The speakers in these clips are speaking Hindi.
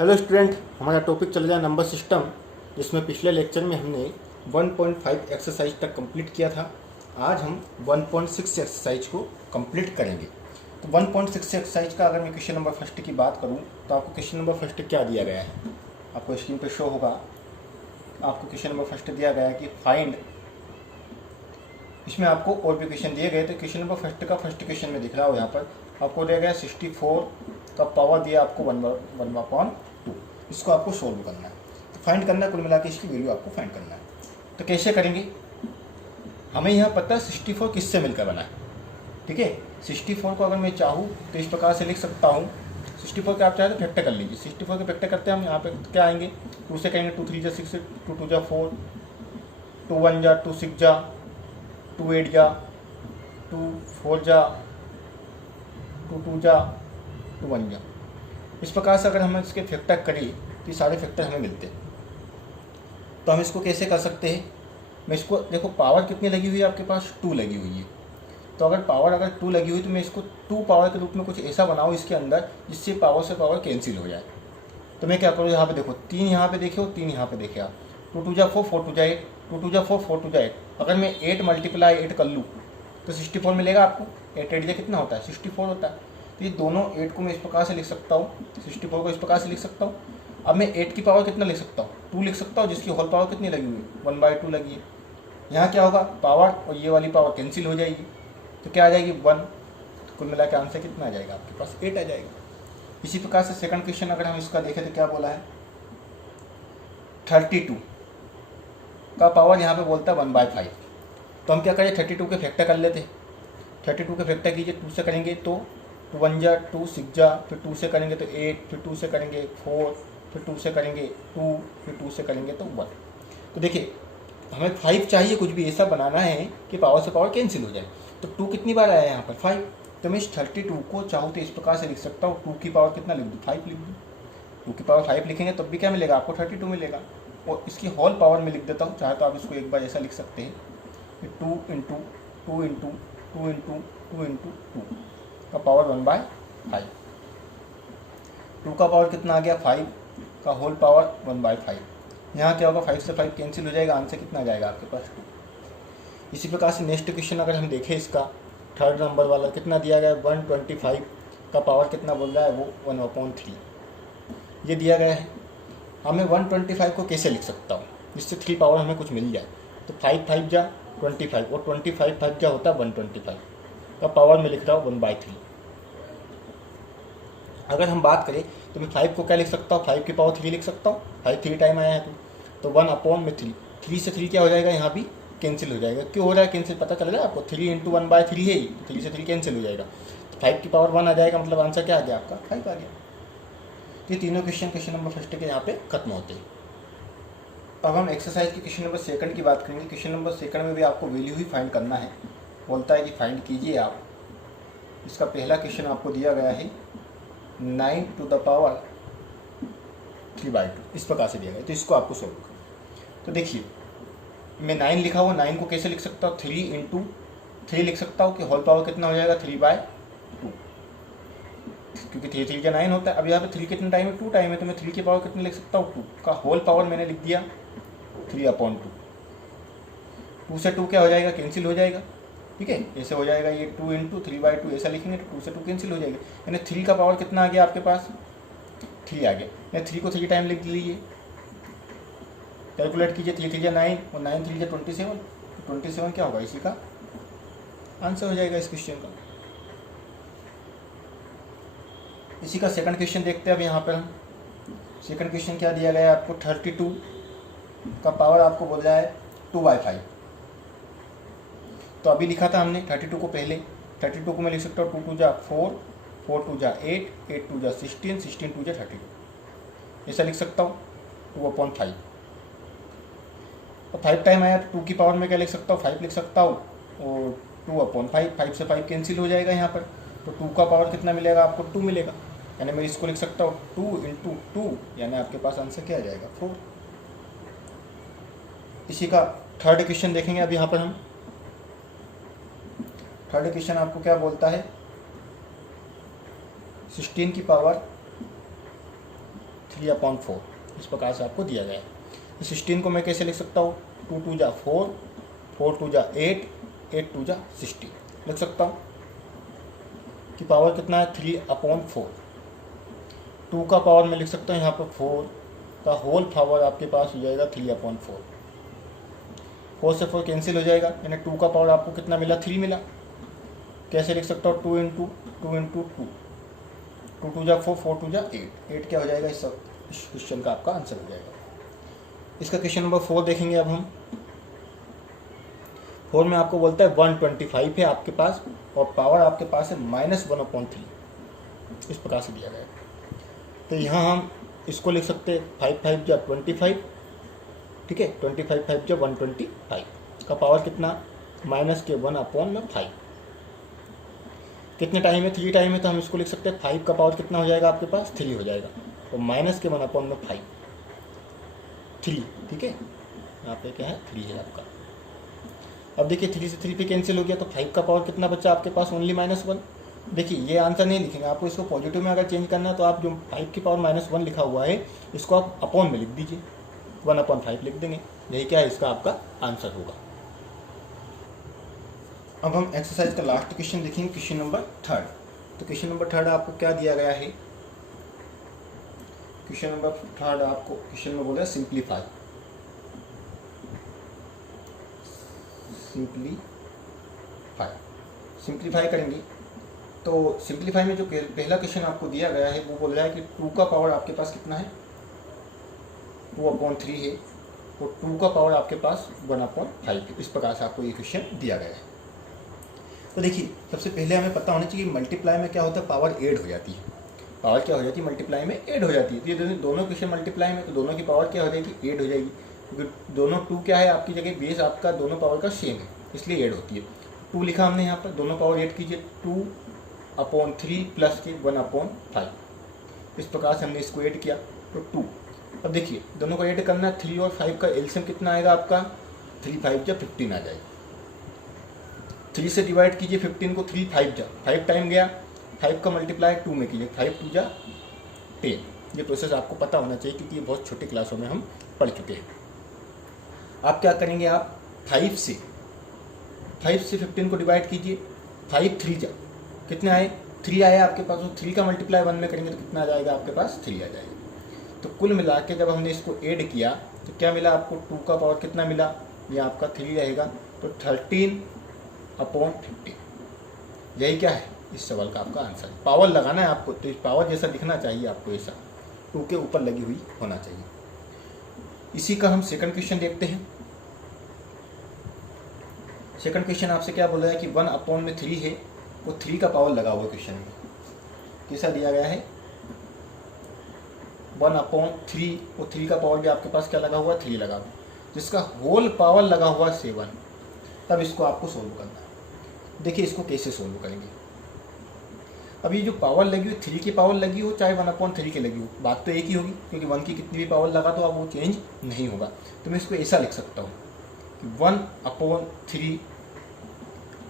हेलो स्टूडेंट, हमारा टॉपिक चल रहा है नंबर सिस्टम, जिसमें पिछले लेक्चर में हमने 1.5 एक्सरसाइज तक कंप्लीट किया था। आज हम 1.6 एक्सरसाइज को कंप्लीट करेंगे। तो 1.6 एक्सरसाइज का अगर मैं क्वेश्चन नंबर फर्स्ट की बात करूं तो आपको क्वेश्चन नंबर फर्स्ट क्या दिया गया है, आपको स्क्रीन पर शो होगा। आपको क्वेश्चन नंबर फर्स्ट दिया गया है कि फाइंड, इसमें आपको और भी क्वेश्चन दिए गए थे। क्वेश्चन नंबर फर्स्ट का फर्स्ट क्वेश्चन में दिख रहा हो, यहाँ पर आपको दिया गया 64 का पावर दिया आपको 1/2। इसको आपको सोल्व करना है, तो फाइंड करना है, कुल मिला के इसकी वैल्यू आपको फाइंड करना है। तो कैसे करेंगे, हमें यहाँ पता है 64 किससे मिलकर बना है। ठीक है, 64 को अगर मैं चाहूँ तो इस प्रकार से लिख सकता हूँ। 64 के आप चाहे तो फैक्टर कर लीजिए। 64 के फैक्टर करते हैं हम, यहाँ पे क्या आएंगे, 2 से करेंगे 2 3 जा 6, 2 2 जा 4, 2 1 जा 2 6 जा 2 8 जा 2 4 जा 2 2 जा 2 1 जा। इस प्रकार से अगर हम इसके फैक्टर करें तो ये सारे फैक्टर हमें मिलते हैं। तो हम इसको कैसे कर सकते हैं, मैं इसको देखो, पावर कितनी लगी हुई है आपके पास, 2 लगी हुई है। तो अगर पावर 2 लगी हुई तो मैं इसको 2 पावर के रूप में कुछ ऐसा बनाऊँ इसके अंदर जिससे पावर से पावर कैंसिल हो जाए। तो मैं क्या करूँ, यहाँ पे देखो 3 यहाँ पे देखे और 3 यहाँ पे देखे आप, 2 2 जा 4, 4 2 जा 8, 2 2 जा 4, 4 2 जा 8। अगर मैं 8 × 8 कर लूँ तो 64 मिलेगा आपको। 8 8 जा कितना होता है, 64 होता है। तो ये दोनों 8 को मैं इस प्रकार से लिख सकता हूँ, 64 को इस प्रकार से लिख सकता हूँ। अब मैं 8 की पावर कितना लिख सकता हूँ, 2 लिख सकता हूँ, जिसकी होल पावर कितनी लगी हुई है, 1/2 लगी है। यहाँ क्या होगा, पावर और ये वाली पावर कैंसिल हो जाएगी, तो क्या आ जाएगी 1। तो कुल मिला के आंसर कितना आ जाएगा आपके पास, 8 आ जाएगा। इसी प्रकार से सेकंड क्वेश्चन अगर हम इसका देखें तो क्या बोला है, 32 का पावर यहाँ पे बोलता है 1/5। तो हम क्या करें, 32 के फैक्टर कर लेते। 32 के फैक्टर कीजिए, 2 से करेंगे तो 2 1 जा 2 6 जा, फिर 2 से करेंगे तो 8, फिर 2 से करेंगे 4, फिर 2 से करेंगे 2, फिर 2 से करेंगे तो 1। तो देखिए हमें 5 चाहिए, कुछ भी ऐसा बनाना है कि पावर से पावर कैंसिल हो जाए। तो 2 कितनी बार आया है यहाँ पर, 5। तो मैं इस 32 को चाहूँ तो इस प्रकार से लिख सकता हूँ, 2 की पावर कितना लिख दूँ, 5 लिख दूँ। 2 की पावर 5 लिखेंगे तब भी क्या मिलेगा आपको, 32 मिलेगा। और इसकी होल पावर में लिख देता हूँ, चाहे तो आप इसको एक बार ऐसा लिख सकते हैं कि 2 × 2 × 2 × 2 × 2 का पावर 1/5। 2 का पावर कितना आ गया, 5 का होल पावर 1/5। यहाँ क्या होगा, 5 से 5 कैंसिल हो जाएगा, आंसर कितना आ जाएगा आपके पास, 2। इसी प्रकार से नेक्स्ट क्वेश्चन अगर हम देखें, इसका थर्ड नंबर वाला कितना दिया गया है, 125 का पावर कितना बोल रहा है, वो 1/3 ये दिया गया है। हमें 125 को कैसे लिख सकता हूँ जिससे 3 पावर हमें कुछ मिल जाए। तो 5 5 जा 25 और 25 5 जा होता है 125 का पावर में लिख रहा हूँ 1/3। अगर हम बात करें तो मैं 5 को क्या लिख सकता हूँ, 5 की पावर 3 लिख सकता हूँ, 5 3 टाइम आया है तो 1/3। 3 से 3 क्या हो जाएगा, यहाँ भी कैंसिल हो जाएगा। क्यों हो रहा है कैंसिल, पता चल रहा है आपको, 3 × 1/3 है, तो 3 से 3 कैंसिल हो जाएगा। तो 5 की पावर 1 आ जाएगा, मतलब आंसर क्या आ गया आपका, 5 आ गया। ये तीनों क्वेश्चन नंबर फर्स्ट के यहाँ पे खत्म होते हैं। अब हम एक्सरसाइज के क्वेश्चन नंबर सेकंड की बात करेंगे। क्वेश्चन नंबर सेकंड में भी आपको वैल्यू ही फाइंड करना है। बोलता है कि फाइंड कीजिए आप। इसका पहला क्वेश्चन आपको दिया गया है 9 to the power 3/2, इस प्रकार से दिया गया, तो इसको आपको सोल्व करना। तो देखिए मैं 9 लिखा हुआ, 9 को कैसे लिख सकता हूँ, 3 × 3 लिख सकता हूँ कि होल पावर कितना हो जाएगा, 3/2, क्योंकि 3 3 का 9 होता है। अब यहाँ पे 3 कितना टाइम है, 2 टाइम है, तो मैं 3 की पावर कितने लिख सकता हूँ, 2 का होल पावर मैंने लिख दिया 3/2। 2 से 2 क्या हो जाएगा, कैंसिल हो जाएगा। ठीक है, ऐसे हो जाएगा, ये 2 × 3/2 ऐसा लिखेंगे तो 2 से 2 कैंसिल हो जाएगा। यानी 3 का पावर कितना आ गया आपके पास, 3 आ गया। यानी 3 को 3 टाइम लिख लीजिए, कैलकुलेट कीजिए, 3 3 जा 9 और 9 3 जा 27, 27 क्या होगा, इसी का आंसर हो जाएगा इस क्वेश्चन का। इसी का सेकंड क्वेश्चन देखते हैं। अब यहाँ पर हम सेकंड क्वेश्चन क्या दिया गया है आपको, 32 का पावर आपको बोल रहा है 2/5। तो अभी लिखा था हमने 32 को पहले, 32 को मैं लिख सकता हूँ 2 2 जा 4, 4 2 जा 8, 8 2 जा 16, 16 2 जा 32, ऐसा लिख सकता हूँ 2/5। तो 5 टाइम आया तो 2 की पावर में क्या लिख सकता हूँ, 5 लिख सकता हूँ, और 2/5, 5 से 5 कैंसिल हो जाएगा यहाँ पर। तो 2 का पावर कितना मिलेगा आपको, 2 मिलेगा। यानी मैं इसको लिख सकता हूँ 2 × 2, यानी आपके पास आंसर क्या आ जाएगा, 4। इसी का थर्ड क्वेश्चन देखेंगे। अब यहाँ पर हम थर्ड क्वेश्चन आपको क्या बोलता है, 16 की पावर 3/4 इस प्रकार से आपको दिया गया है। तो 16 को मैं कैसे लिख सकता हूँ, 2 2 जा 4, 4 2 जा 8, 8 2 जा 16 लिख सकता हूँ कि पावर कितना है 3/4। 2 का पावर मैं लिख सकता हूँ यहाँ पर 4 का होल पावर आपके पास हो जाएगा 3/4। 4 से 4 कैंसिल हो जाएगा, यानी 2 का पावर आपको कितना मिला 3 मिला। कैसे लिख सकता हूँ 2 इंटू 2, 2 2 जा 4, 4 2 जा 8, 8 क्या हो जाएगा इस क्वेश्चन का आपका आंसर हो जाएगा। इसका क्वेश्चन नंबर 4 देखेंगे अब हम। 4 में आपको बोलता है 125 है आपके पास और पावर आपके पास है -1/3 इस प्रकार से दिया गया है। तो यहाँ हम इसको लिख सकते हैं 5 5 जा 25, ठीक है, 25 5 जा 125 का पावर कितना -1/5। कितने टाइम है 3 टाइम है, तो हम इसको लिख सकते हैं 5 का पावर कितना हो जाएगा आपके पास 3 हो जाएगा और -1/5 3, ठीक है, यहाँ पे क्या है 3 है आपका। अब देखिए 3 से 3 पे कैंसिल हो गया तो 5 का पावर कितना बचा आपके पास ओनली -1। देखिए ये आंसर नहीं लिखेंगे, आपको इसको पॉजिटिव में अगर चेंज करना है तो आप जो 5 की पावर -1 लिखा हुआ है इसको आप अपॉन में लिख दीजिए, 1/5 लिख देंगे, यही क्या है इसका आपका आंसर होगा। अब हम एक्सरसाइज का लास्ट क्वेश्चन देखेंगे, क्वेश्चन नंबर 3। तो क्वेश्चन नंबर 3 आपको क्या दिया गया है, क्वेश्चन नंबर 3 आपको क्वेश्चन में बोला है सिंप्लीफाई करेंगे। तो सिंप्लीफाई में जो पहला क्वेश्चन आपको दिया गया है वो बोल रहा है कि 2 का पावर आपके पास कितना है 2/3 है और 2 का पावर आपके पास 1/5 है। इस प्रकार से आपको ये क्वेश्चन दिया गया है। तो देखिए सबसे पहले हमें पता होना चाहिए मल्टीप्लाई में क्या होता है, पावर ऐड हो जाती है। पावर क्या हो जाती है मल्टीप्लाई में ऐड हो जाती है। तो ये दोनों क्वेश्चन मल्टीप्लाई में, तो दोनों की पावर क्या हो जाएगी ऐड हो जाएगी, क्योंकि दोनों 2 क्या है आपकी जगह बेस आपका दोनों पावर का सेम है इसलिए ऐड होती है। 2 लिखा हमने यहाँ पर, दोनों पावर ऐड कीजिए 2/3 प्लस के 1/5 इस प्रकार से हमने इसको ऐड किया तो 2। अब देखिए दोनों को ऐड करना, 3 और 5 का एलसीएम कितना आएगा आपका 3 5 जा 15 आ जाएगा। 3 से डिवाइड कीजिए 15 को, 3 5 जा 5 टाइम गया, 5 का मल्टीप्लाई 2 में कीजिए, 5 2 जा 10। ये प्रोसेस आपको पता होना चाहिए क्योंकि ये बहुत छोटी क्लासों में हम पढ़ चुके हैं। आप क्या करेंगे, आप 5 से 15 को डिवाइड कीजिए, 5 3 जा कितने आए 3 आया आपके पास, और 3 का मल्टीप्लाई 1 में करेंगे तो कितना आ जाएगा आपके पास 3 आ जाएगा। तो कुल मिला के जब हमने इसको ऐड किया तो क्या मिला आपको 2 का पावर कितना मिला, ये आपका 3 रहेगा, तो 13/15 यही क्या है इस सवाल का आपका आंसर। पावर लगाना है आपको, तो पावर जैसा दिखना चाहिए आपको, ऐसा 2 के ऊपर लगी हुई होना चाहिए। इसी का हम सेकंड क्वेश्चन देखते हैं। सेकंड क्वेश्चन आपसे क्या बोल रहा है कि 1/3 है वो 3 का पावर लगा हुआ क्वेश्चन में कैसा दिया गया है 1/3 और 3 का पावर भी आपके पास क्या लगा हुआ 3 लगा हुआ, जिसका होल पावर लगा हुआ 7। तब इसको आपको सोल्व करना है। देखिए इसको कैसे सोल्व करेंगे। अब ये जो पावर लगी हुई 3 की पावर लगी हो चाहे 1/3 की लगी हो, बात तो एक ही होगी क्योंकि 1 की कितनी भी पावर लगा तो अब वो चेंज नहीं होगा। तो मैं इसको ऐसा लिख सकता हूँ कि 1/3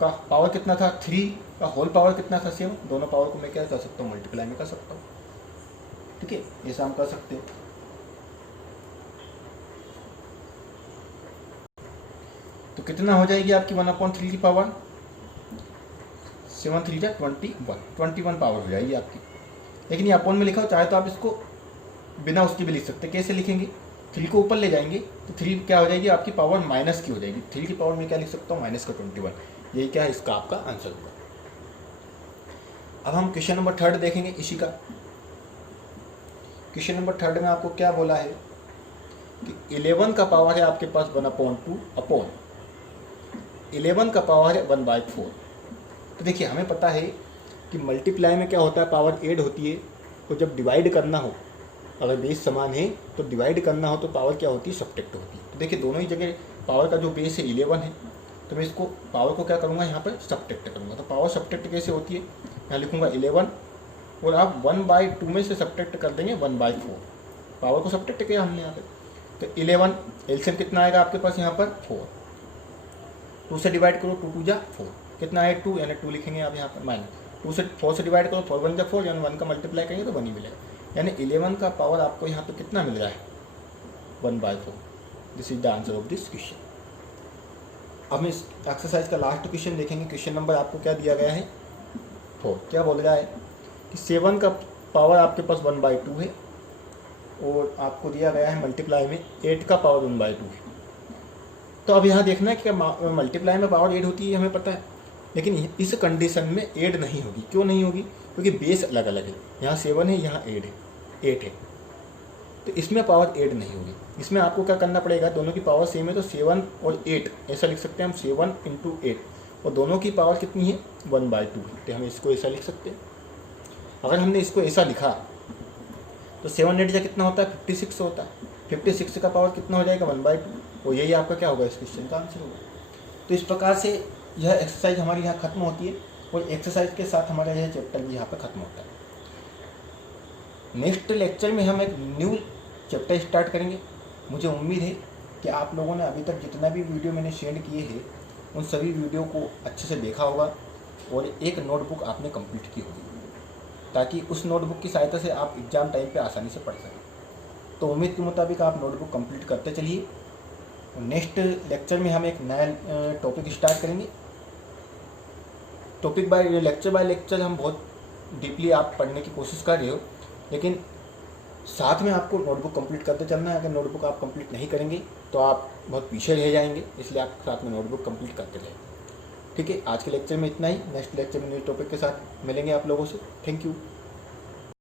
का पावर कितना था 3 का होल पावर कितना था 7। दोनों पावर को मैं क्या कर सकता हूँ मल्टीप्लाई में कर सकता हूँ, ठीक है, ऐसा हम कर सकते हैं। तो कितना हो जाएगी आपकी 1/3 की पावर 7 3 जा 21 पावर हो जाएगी आपकी। लेकिन ये अपॉन में लिखा हो, चाहे तो आप इसको बिना उसके भी लिख सकते हैं। कैसे लिखेंगे, 3 को ऊपर ले जाएंगे तो 3 क्या हो जाएगी आपकी पावर माइनस की हो जाएगी। 3 की पावर में क्या लिख सकता हूँ -21, यही क्या है इसका आपका आंसर होगा। अब हम क्वेश्चन नंबर 3 देखेंगे इसी का। क्वेश्चन नंबर 3 में आपको क्या बोला है कि 11 का पावर है आपके पास 1/2 अपॉन 11 का पावर है 1/4। तो देखिए हमें पता है कि मल्टीप्लाई में क्या होता है पावर ऐड होती है, और जब डिवाइड करना हो अगर बेस समान है तो डिवाइड करना हो तो पावर क्या होती है सब्ट्रैक्ट होती है। तो देखिए दोनों ही जगह पावर का जो बेस है 11 है, तो मैं इसको पावर को क्या करूँगा यहाँ पर सब्ट्रैक्ट करूँगा। तो पावर सब्ट्रैक्ट कैसे होती है, यहाँ लिखूँगा 11 और आप 1/2 में से सब्ट्रैक्ट कर देंगे 1/4। पावर को सब्ट्रैक्ट किया हमने यहाँ पर, तो 11 एलसीएम कितना आएगा आपके पास यहाँ पर 4। 2 से डिवाइड करो 2 2 जा 4 कितना है 2, यानी 2 लिखेंगे आप यहाँ पर माइनस 2 से 4 से डिवाइड करो 4 1 जा 4, यानी 1 का मल्टीप्लाई करेंगे तो 1 ही मिलेगा। यानी 11 का पावर आपको यहाँ पे कितना मिल रहा है 1/4। This is the answer of this question. अब हम इस एक्सरसाइज का लास्ट क्वेश्चन देखेंगे। क्वेश्चन नंबर आपको क्या दिया गया है 4। क्या बोल रहा है कि 7 का पावर आपके पास 1/2 है और आपको दिया गया है मल्टीप्लाई में 8 का पावर 1/2 है। तो अब यहाँ देखना है कि मल्टीप्लाई में पावर 8 होती है, हमें पता है, लेकिन इस कंडीशन में 8 नहीं होगी। क्यों नहीं होगी? क्योंकि बेस अलग अलग है। यहाँ 7 है, यहाँ 8 है, तो इसमें पावर 8 नहीं होगी। इसमें आपको क्या करना पड़ेगा, दोनों की पावर सेम है तो 7 और 8 ऐसा लिख सकते हैं हम, 7 × 8, और दोनों की पावर कितनी है 1/2 है, तो हम इसको ऐसा लिख सकते हैं। अगर हमने इसको ऐसा लिखा तो 7 8 कितना होता है 56 होता है। 56 का पावर कितना हो जाएगा 1/2, और यही आपका क्या होगा इस क्वेश्चन का आंसर होगा। तो इस प्रकार से यह एक्सरसाइज हमारी यहाँ खत्म होती है, और एक्सरसाइज के साथ हमारा यह चैप्टर भी यहाँ पर खत्म होता है। नेक्स्ट लेक्चर में हम एक न्यू चैप्टर स्टार्ट करेंगे। मुझे उम्मीद है कि आप लोगों ने अभी तक जितना भी वीडियो मैंने सेंड किए हैं उन सभी वीडियो को अच्छे से देखा होगा, और एक नोटबुक आपने कंप्लीट की होगी, ताकि उस नोटबुक की सहायता से आप एग्ज़ाम टाइम पे आसानी से पढ़ सकें। तो उम्मीद के मुताबिक आप नोटबुक कंप्लीट करते चलिए। नेक्स्ट लेक्चर में हम एक नया टॉपिक स्टार्ट करेंगे। टॉपिक बाय लेक्चर हम बहुत डीपली आप पढ़ने की कोशिश कर रहे हो, लेकिन साथ में आपको नोटबुक कंप्लीट करते चलना है। अगर नोटबुक आप कंप्लीट नहीं करेंगे तो आप बहुत पीछे रह जाएंगे, इसलिए आप साथ में नोटबुक कंप्लीट करते रहें। ठीक है, आज के लेक्चर में इतना ही। नेक्स्ट लेक्चर में नए टॉपिक के साथ मिलेंगे आप लोगों से। Thank you.